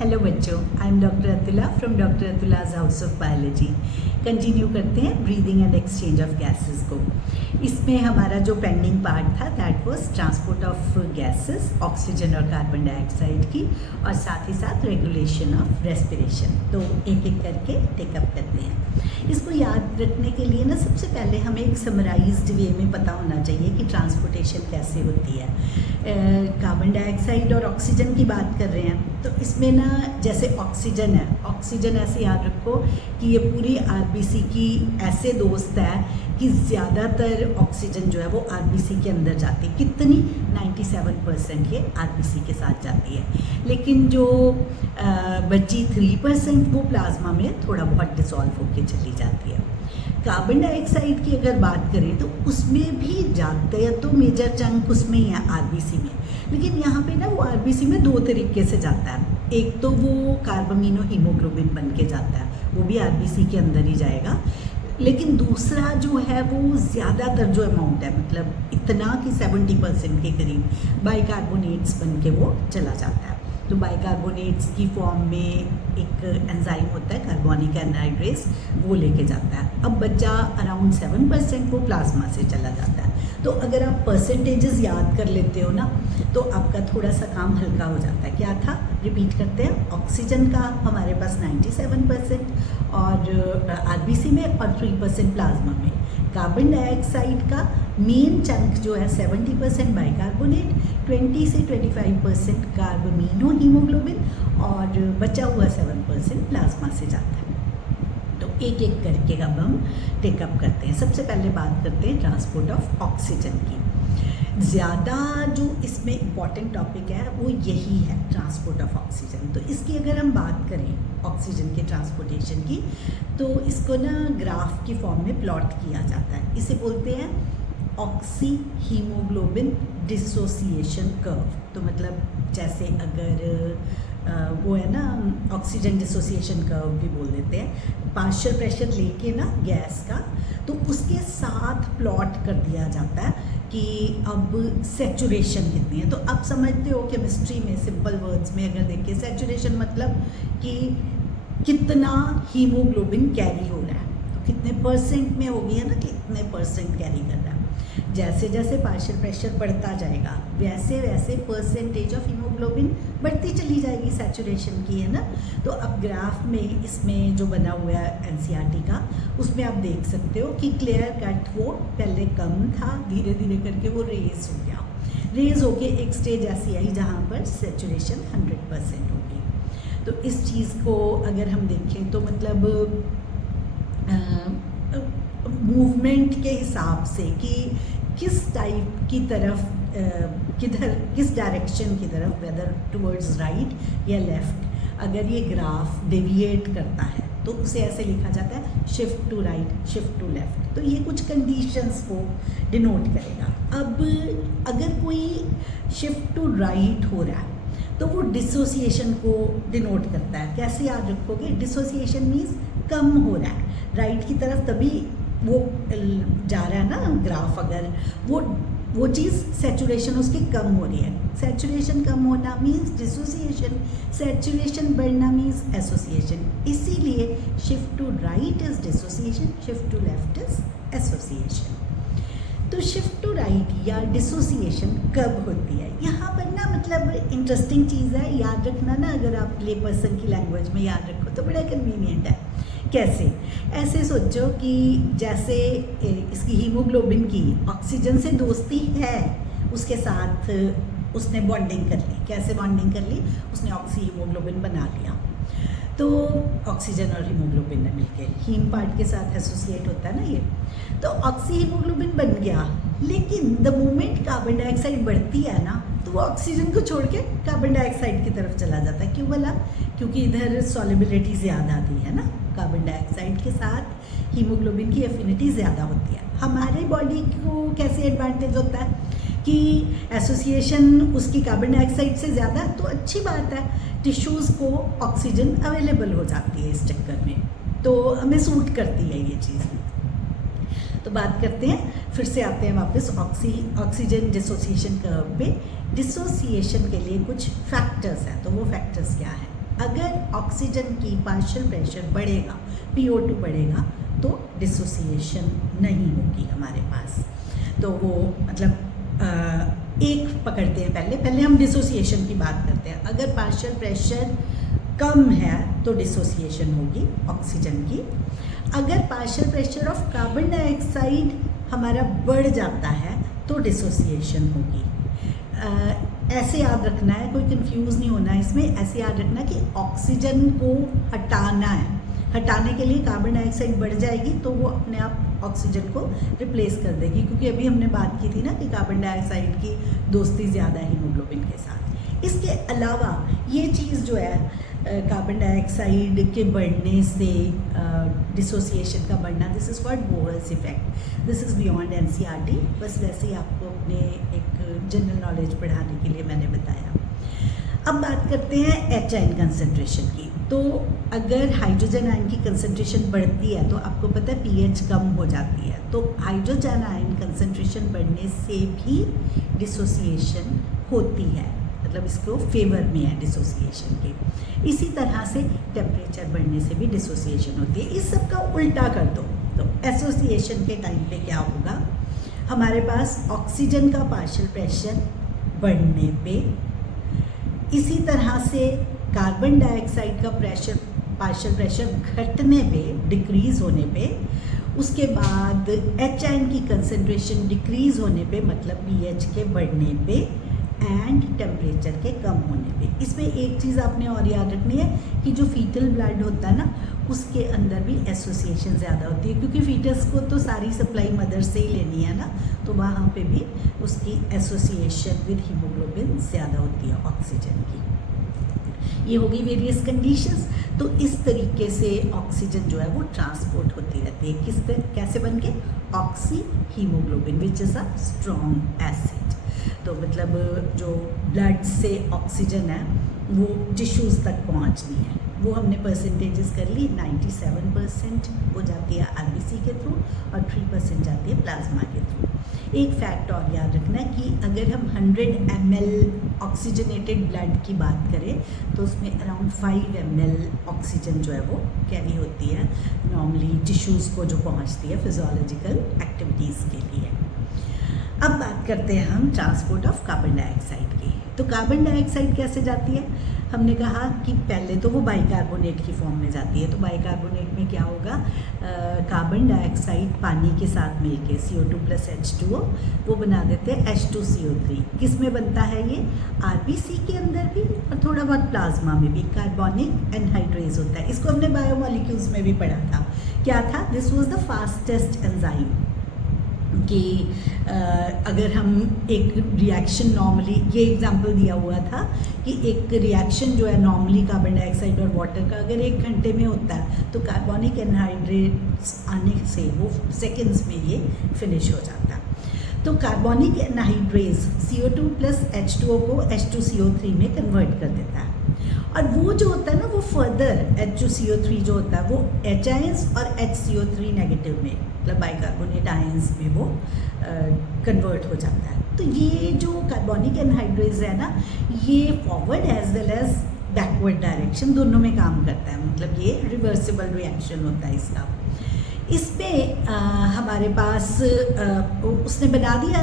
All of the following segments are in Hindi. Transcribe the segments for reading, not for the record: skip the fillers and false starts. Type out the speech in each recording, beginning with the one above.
हेलो बच्चों, I am doctor Atula from doctor Atula's house of biology. Continue करते हैं breathing and exchange of gases को। इसमें हमारा जो पेंडिंग पार्ट था that was transport of gases, oxygen और कार्बन डाइऑक्साइड की, और साथ ही साथ रेगुलेशन ऑफ रेस्पिरेशन। तो एक एक करके टेकअप करते हैं। इसको याद रखने के लिए ना सबसे पहले हमें एक समराइज्ड वे में पता होना चाहिए कि ट्रांसपोर्टेशन कैसे होती है। कार्बन डाइऑक्साइड और ऑक्सीजन की बात कर रहे हैं तो इसमें ना जैसे ऑक्सीजन है, ऑक्सीजन ऐसे याद रखो कि ये पूरी आरबीसी की ऐसे दोस्त है कि ज़्यादातर ऑक्सीजन जो है वो आरबीसी के अंदर जाती है। कितनी? 97% ये आरबीसी के साथ जाती है। लेकिन जो बची 3% वो प्लाज्मा में थोड़ा बहुत डिसॉल्व होके चली जाती है। कार्बन डाइऑक्साइड की अगर बात करें तो उसमें भी जाते हैं, तो मेजर चंक उसमें ही है आरबीसी में। लेकिन यहाँ पे ना वो आरबीसी में दो तरीके से जाता है। एक तो वो कार्बामिनो हीमोग्लोबिन बन के जाता है, वो भी आरबीसी के अंदर ही जाएगा। लेकिन दूसरा जो है वो ज़्यादातर जो अमाउंट है, मतलब इतना कि 70% के करीब बाइकार्बोनेट्स बन के वो चला जाता है। तो बाइकार्बोनेट्स की फॉर्म में एक एंजाइम होता है कार्बोनिक एनहाइड्रेस, वो लेके जाता है। अब बच्चा अराउंड 7% वो प्लाज्मा से चला जाता है। तो अगर आप परसेंटेजेस याद कर लेते हो ना तो आपका थोड़ा सा काम हल्का हो जाता है। क्या था? रिपीट करते हैं। ऑक्सीजन का हमारे पास 97% और आरबीसी में, और 3% प्लाज्मा में। कार्बन डाइऑक्साइड का मेन चंक जो है 70% बाइकार्बोनेट, 20 से 25% कार्बामिनो हीमोग्लोबिन, और बचा हुआ 7% प्लाज्मा से जाता है। तो एक एक करके अब हम टेकअप करते हैं। सबसे पहले बात करते हैं ट्रांसपोर्ट ऑफ ऑक्सीजन की। ज़्यादा जो इसमें इम्पॉर्टेंट टॉपिक है वो यही है, ट्रांसपोर्ट ऑफ ऑक्सीजन। तो इसकी अगर हम बात करें ऑक्सीजन के ट्रांसपोर्टेशन की, तो इसको ना ग्राफ की फॉर्म में प्लॉट किया जाता है। इसे बोलते हैं ऑक्सी हीमोग्लोबिन डिसोसिएशन कर्व। तो मतलब जैसे अगर वो है ना ऑक्सीजन डिसोसिएशन कर्व भी बोल देते हैं, पार्शियल प्रेशर लेके ना गैस का, तो उसके साथ प्लॉट कर दिया जाता है कि अब सैचुरेशन कितनी है। तो आप समझते हो केमिस्ट्री में सिंपल वर्ड्स में अगर देखें, सैचुरेशन मतलब कि कितना हीमोग्लोबिन कैरी हो रहा है, तो कितने परसेंट में हो गया ना, कितने परसेंट कैरी कर रहा है। जैसे जैसे पार्शियल प्रेशर बढ़ता जाएगा वैसे वैसे परसेंटेज ऑफ हीमोग्लोबिन बढ़ती चली जाएगी सैचुरेशन की, है ना। तो अब ग्राफ में इसमें जो बना हुआ है एनसीईआरटी का, उसमें आप देख सकते हो कि क्लियर कट वो पहले कम था, धीरे धीरे करके वो रेज हो गया। रेज होके एक स्टेज ऐसी आई जहाँ पर सैचुरेशन 100% हो गई। तो इस चीज़ को अगर हम देखें तो मतलब मूवमेंट के हिसाब से कि किस टाइप की तरफ किधर, किस डायरेक्शन की तरफ, वेदर टुवर्ड्स राइट या लेफ़्ट, अगर ये ग्राफ डेविएट करता है तो उसे ऐसे लिखा जाता है shift to right, shift to left. तो ये कुछ कंडीशंस को डिनोट करेगा। अब अगर कोई शिफ्ट टू राइट हो रहा है तो वो डिसोसिएशन को डिनोट करता है। कैसे याद रखोगे? डिसोसिएशन मीन्स कम हो रहा है राइट की तरफ, तभी वो जा रहा है ना ग्राफ। अगर वो चीज़ सैचुरेशन उसकी कम हो रही है, सैचुरेशन कम होना मीन्स डिसोसिएशन, सैचुरेशन बढ़ना मीन्स एसोसिएशन। इसीलिए shift to right is dissociation, shift to left is association. तो शिफ्ट टू राइट या डिसोसिएशन कब होती है? यहाँ पर ना मतलब इंटरेस्टिंग चीज़ है, याद रखना ना, अगर आप ले पर्सन की लैंग्वेज में याद रखो तो बड़ा कन्वीनियंट है। कैसे? ऐसे सोचो कि जैसे इसकी हीमोग्लोबिन की ऑक्सीजन से दोस्ती है, उसके साथ उसने बॉन्डिंग कर ली। कैसे बॉन्डिंग कर ली? उसने ऑक्सी हीमोग्लोबिन बना लिया। तो ऑक्सीजन और हीमोग्लोबिन ने मिलकर हीम पार्ट के साथ एसोसिएट होता है ना ये, तो ऑक्सी हीमोग्लोबिन बन गया। लेकिन द मोमेंट कार्बन डाइऑक्साइड बढ़ती है ना तो वो ऑक्सीजन को छोड़ के कार्बन डाइऑक्साइड की तरफ चला जाता है। क्यों बोला? क्योंकि इधर सॉल्युबिलिटी ज़्यादा आती है ना, कार्बन डाइऑक्साइड के साथ हीमोग्लोबिन की एफिनिटी ज़्यादा होती है। हमारे बॉडी को कैसे एडवांटेज होता है कि एसोसिएशन उसकी कार्बन डाइऑक्साइड से ज़्यादा, तो अच्छी बात है, टिश्यूज़ को ऑक्सीजन अवेलेबल हो जाती है इस चक्कर में, तो हमें सूट करती है ये चीज़। तो बात करते हैं, फिर से आते हैं वापस ऑक्सीजन डिसोसिएशन कर्व पे। डिसोसिएशन के लिए कुछ फैक्टर्स हैं, तो वो फैक्टर्स क्या है? अगर ऑक्सीजन की पार्शियल प्रेशर बढ़ेगा, PO2 बढ़ेगा, तो डिसोसिएशन नहीं होगी हमारे पास। तो वो मतलब एक पकड़ते हैं, पहले हम डिसोसिएशन की बात करते हैं। अगर पार्शियल प्रेशर कम है तो डिसोसिएशन होगी ऑक्सीजन की। अगर partial pressure of carbon dioxide हमारा बढ़ जाता है तो डिसोसिएशन होगी। ऐसे याद रखना है, कोई कंफ्यूज नहीं होना है इसमें। ऐसे याद रखना कि ऑक्सीजन को हटाना है, हटाने के लिए कार्बन डाइऑक्साइड बढ़ जाएगी तो वो अपने आप ऑक्सीजन को रिप्लेस कर देगी, क्योंकि अभी हमने बात की थी ना कि कार्बन डाइऑक्साइड की दोस्ती ज़्यादा है हीमोग्लोबिन के साथ। इसके अलावा ये चीज़ जो है कार्बन डाइऑक्साइड के बढ़ने से डिसोसिएशन का बढ़ना, this is called Bohr's effect. This is beyond NCERT, बस वैसे ही आपको अपने एक जनरल नॉलेज बढ़ाने के लिए मैंने बताया। अब बात करते हैं H आयन कंसनट्रेशन की। तो अगर हाइड्रोजन आयन की कंसनट्रेशन बढ़ती है तो आपको पता है pH कम हो जाती है, तो हाइड्रोजन आयन कंसनट्रेशन बढ़ने से भी डिसोसिएशन होती है, मतलब इसको फेवर में है डिसोसिएशन के। इसी तरह से टेम्परेचर बढ़ने से भी डिसोसिएशन होती है। इस सब का उल्टा कर दो तो एसोसिएशन के टाइम पे क्या होगा, हमारे पास ऑक्सीजन का पार्शियल प्रेशर बढ़ने पे, इसी तरह से कार्बन डाइऑक्साइड का पार्शियल प्रेशर घटने पे, डिक्रीज़ होने पे, उसके बाद H आयन की कंसनट्रेशन डिक्रीज़ होने पे, मतलब pH के बढ़ने पे एंड टेम्परेचर के कम होने पे। इसमें एक चीज़ आपने और याद रखनी है कि जो फीटल ब्लड होता है ना, उसके अंदर भी एसोसिएशन ज़्यादा होती है, क्योंकि फीटस को तो सारी सप्लाई मदर से ही लेनी है ना, तो वहाँ पे भी उसकी एसोसिएशन विद हीमोग्लोबिन ज़्यादा होती है ऑक्सीजन की। ये होगी वेरियस कंडीशंस। तो इस तरीके से ऑक्सीजन जो है वो ट्रांसपोर्ट होती रहती है, कैसे बन के, oxy haemoglobin which is a strong acid. तो मतलब जो ब्लड से ऑक्सीजन है वो टिश्यूज़ तक पहुंचनी है, वो हमने परसेंटेजेस कर ली। 97% वो जाती है आरबीसी के थ्रू और 3% जाती है प्लाज्मा के थ्रू। एक फैक्ट और याद रखना है कि अगर हम 100 ml ऑक्सीजनेटेड ब्लड की बात करें तो उसमें अराउंड 5 ml ऑक्सीजन जो है वो कैरी होती है नॉर्मली टिश्यूज़ को जो पहुंचती है फिजियोलॉजिकल एक्टिविटीज़ के लिए। अब बात करते हैं हम ट्रांसपोर्ट ऑफ कार्बन डाइऑक्साइड की। तो कार्बन डाइऑक्साइड कैसे जाती है, हमने कहा कि पहले तो वो बाइकार्बोनेट की फॉर्म में जाती है। तो बाइकार्बोनेट में क्या होगा, कार्बन डाइऑक्साइड पानी के साथ मिलके CO2 + H2O वो बना देते हैं H2CO3। किस में बनता है ये, आरबीसी के अंदर भी और थोड़ा बहुत प्लाज्मा में भी कार्बोनिक एनहाइड्रेज होता है। इसको हमने बायोमोलिक्यूल्स में भी पढ़ा था। क्या था, this was the fastest enzyme कि अगर हम एक रिएक्शन नॉर्मली, ये एग्जांपल दिया हुआ था कि एक रिएक्शन जो है नॉर्मली कार्बन डाइऑक्साइड और वाटर का अगर 1 घंटे में होता है तो कार्बोनिक एनहाइड्रेट्स आने से वो सेकंड्स में ये फिनिश हो जाता है। तो कार्बोनिक एनहाइड्रेज CO2 + H2O को H2CO3 में कन्वर्ट कर देता है, और वो जो होता है ना वो फर्दर H2CO3 जो होता है वो H आयंस और HCO3 नेगेटिव में, मतलब बाइकार्बोनेट आयंस में वो कन्वर्ट हो जाता है। तो ये जो कार्बोनिक एनहाइड्रेज है ना, ये forward as well as backward direction दोनों में काम करता है, मतलब ये रिवर्सिबल रिएक्शन होता है इसका। इसमें हमारे पास उसने बना दिया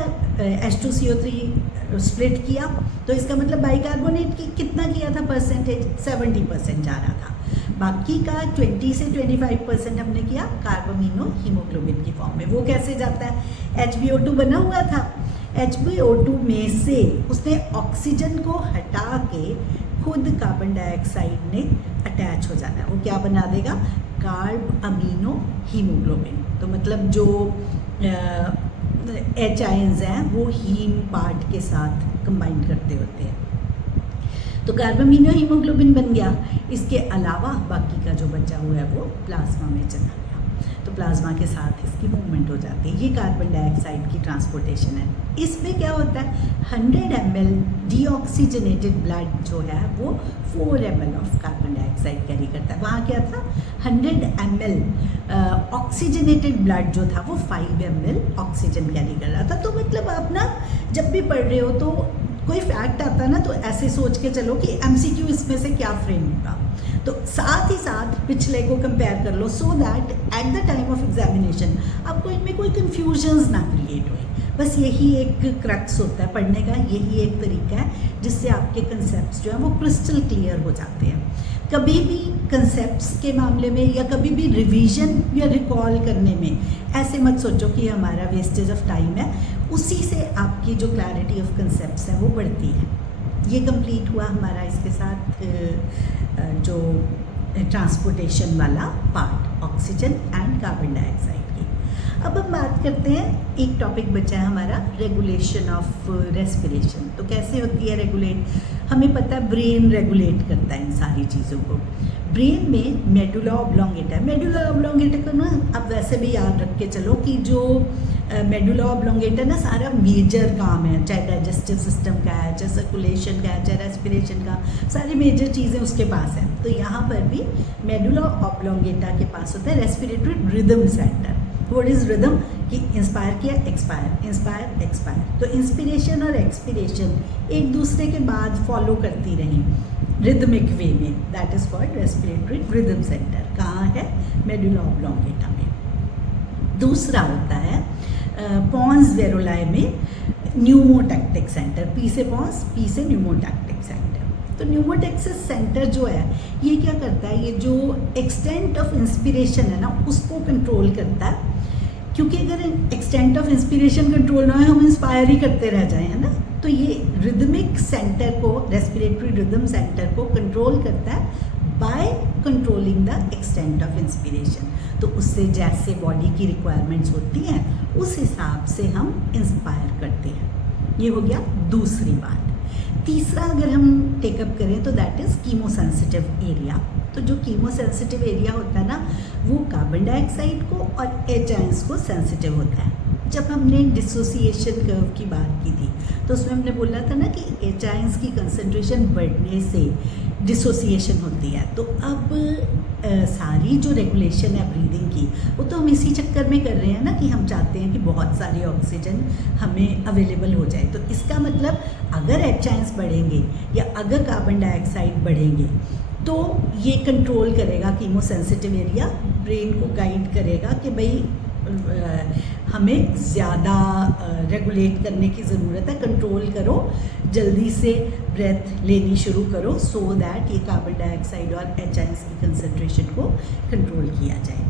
H2CO3 स्प्लिट किया, तो इसका मतलब बाइकार्बोनेट की कितना किया था परसेंटेज, 70% जा रहा था। बाकी का 20 से 25% हमने किया कार्बोमिनो हीमोग्लोबिन की फॉर्म में। वो कैसे जाता है, HbO2 बना हुआ था, HbO2 में से उसने ऑक्सीजन को हटा के खुद कार्बन डाइऑक्साइड ने अटैच हो जाना है। वो क्या बना देगा, कार्ब अमीनो हीमोग्लोबिन। तो मतलब जो H आयंस हैं वो हीम पार्ट के साथ कंबाइन करते होते हैं, तो कार्बामिनो हीमोग्लोबिन बन गया। इसके अलावा बाकी का जो बचा हुआ है वो प्लाज्मा में चला गया, तो प्लाज्मा के साथ इसकी मूवमेंट हो जाती है। ये कार्बन डाइऑक्साइड की ट्रांसपोर्टेशन है। इसमें क्या होता है, 100 ml डीऑक्सीजनेटेड ब्लड जो है वो 4 ml of carbon dioxide carry करता है। वहाँ क्या था, 100 ml ऑक्सीजनेटेड ब्लड जो था वो 5 ml ऑक्सीजन कैरी कर रहा था। तो मतलब आप ना जब भी पढ़ रहे हो तो कोई फैक्ट आता है ना तो ऐसे सोच के चलो कि MCQ इसमें से क्या फ्रेम होगा, तो साथ ही साथ पिछले को कंपेयर कर लो, so that at the time of examination आपको इनमें कोई कन्फ्यूजन्स ना क्रिएट होए। बस यही एक क्रक्स होता है पढ़ने का, यही एक तरीका है जिससे आपके कंसेप्ट्स जो है वो क्रिस्टल क्लियर हो जाते हैं। कभी भी कंसेप्ट्स के मामले में या कभी भी रिवीजन या रिकॉल करने में ऐसे मत सोचो कि हमारा वेस्टेज ऑफ टाइम है, उसी से आपकी जो क्लैरिटी ऑफ कंसेप्ट्स है वो बढ़ती है। ये कंप्लीट हुआ हमारा इसके साथ जो ट्रांसपोर्टेशन वाला part, oxygen and carbon dioxide की। अब हम बात करते हैं, एक टॉपिक बचा है हमारा रेगुलेशन ऑफ रेस्पिरेशन। तो कैसे होती है रेगुलेट? हमें पता है ब्रेन रेगुलेट करता है इन सारी चीज़ों को। ब्रेन में मेडुला ऑब्लोंगेटा, मेडुला ऑब्लोंगेटा को ना अब वैसे भी याद रख के चलो कि जो मेडुला ऑब्लोंगेटा ना सारा मेजर काम है, चाहे डाइजेस्टिव सिस्टम का है, चाहे सर्कुलेशन का है, चाहे रेस्पिरेशन का, सारी मेजर चीज़ें उसके पास हैं। तो यहाँ पर भी मेडुला ऑब्लोंगेटा के पास होता है respiratory rhythm centre. What is rhythm? कि इंस्पायर किया, एक्सपायर, इंस्पायर, एक्सपायर। तो इंस्पिरेशन और एक्सपिरेशन एक दूसरे के बाद फॉलो करती रहीं रिदमिक वे में, that is called respiratory rhythm centre. कहाँ है? मेडुला ऑब्लोंगेटा में। दूसरा होता है पॉन्स वेरोलाई में न्यूमोटैक्टिक सेंटर, पी से पॉन्स, पी से न्यूमोटैक्टिक सेंटर। तो न्यूमोटैक्सिस सेंटर जो है ये क्या करता है, ये जो एक्सटेंट ऑफ इंस्पिरेशन है ना उसको कंट्रोल करता है, क्योंकि अगर एक्सटेंट ऑफ इंस्पिरेशन कंट्रोल ना हो, हम इंस्पायर ही करते रह जाएं, है ना। तो ये रिदमिक सेंटर को, रेस्पिरेटरी रिदम सेंटर को कंट्रोल करता है by controlling the extent of inspiration. तो उससे जैसे बॉडी की रिक्वायरमेंट्स होती हैं उस हिसाब से हम इंस्पायर करते हैं। ये हो गया दूसरी बात। तीसरा अगर हम टेकअप करें तो दैट इज़ कीमोसेंसिटिव एरिया। तो जो कीमोसेंसिटिव एरिया होता है ना वो कार्बन डाइऑक्साइड को और H आयंस को सेंसिटिव होता है। जब हमने डिसोसिएशन कर्व की बात की थी तो उसमें हमने बोला था ना कि H आयंस की कंसंट्रेशन बढ़ने से डिसोसिएशन होती है। तो अब सारी जो रेगुलेशन है ब्रीदिंग की वो तो हम इसी चक्कर में कर रहे हैं ना कि हम चाहते हैं कि बहुत सारी ऑक्सीजन हमें अवेलेबल हो जाए। तो इसका मतलब अगर H आयंस बढ़ेंगे या अगर कार्बन डाइऑक्साइड बढ़ेंगे तो ये कंट्रोल करेगा कीमोसेंसिटिव एरिया, ब्रेन को गाइड करेगा कि भाई हमें ज़्यादा रेगुलेट करने की ज़रूरत है, कंट्रोल करो, जल्दी से ब्रेथ लेनी शुरू करो, सो दैट ये कार्बन डाइऑक्साइड और H आयंस की कंसंट्रेशन को कंट्रोल किया जाए।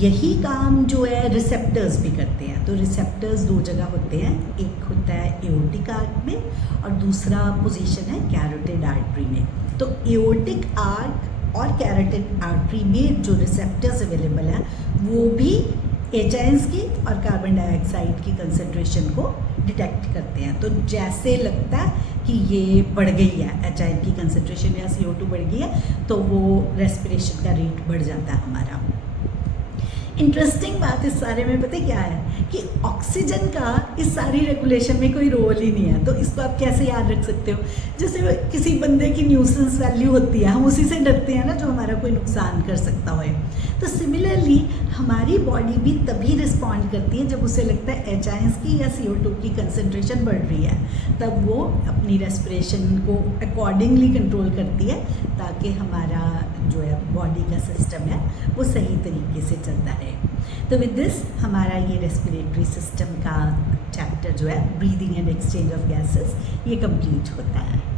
यही काम जो है रिसेप्टर्स भी करते हैं। तो रिसेप्टर्स दो जगह होते हैं, एक होता है एओर्टिक आर्क में और दूसरा पोजीशन है कैरोटिड आर्टरी में। तो एओर्टिक आर्क और कैरोटिड आर्टरी में जो रिसेप्टर्स अवेलेबल हैं वो भी H आयंस की और कार्बन डाइऑक्साइड की कंसंट्रेशन को डिटेक्ट करते हैं। तो जैसे लगता है कि ये बढ़ गई है, H आयन की कंसंट्रेशन या CO2 बढ़ गई है, तो वो रेस्पिरेशन का रेट बढ़ जाता है हमारा। इंटरेस्टिंग बात इस सारे में पता क्या है कि ऑक्सीजन का इस सारी रेगुलेशन में कोई रोल ही नहीं है। तो इसको आप कैसे याद रख सकते हो? जैसे किसी बंदे की न्यूसेंस वैल्यू होती है, हम उसी से डरते हैं ना जो हमारा कोई नुकसान कर सकता हो। तो सिमिलरली हमारी बॉडी भी तभी रिस्पॉन्ड करती है जब उसे लगता है H आयंस की या CO2 की कंसंट्रेशन बढ़ रही है, तब वो अपनी रेस्पिरेशन को अकॉर्डिंगली कंट्रोल करती है ताकि हमारा जो है बॉडी का सिस्टम है वो सही तरीके से चलता रहे। तो विद दिस हमारा ये रेस्पिरेटरी सिस्टम का चैप्टर जो है breathing and exchange of gases ये कंप्लीट होता है।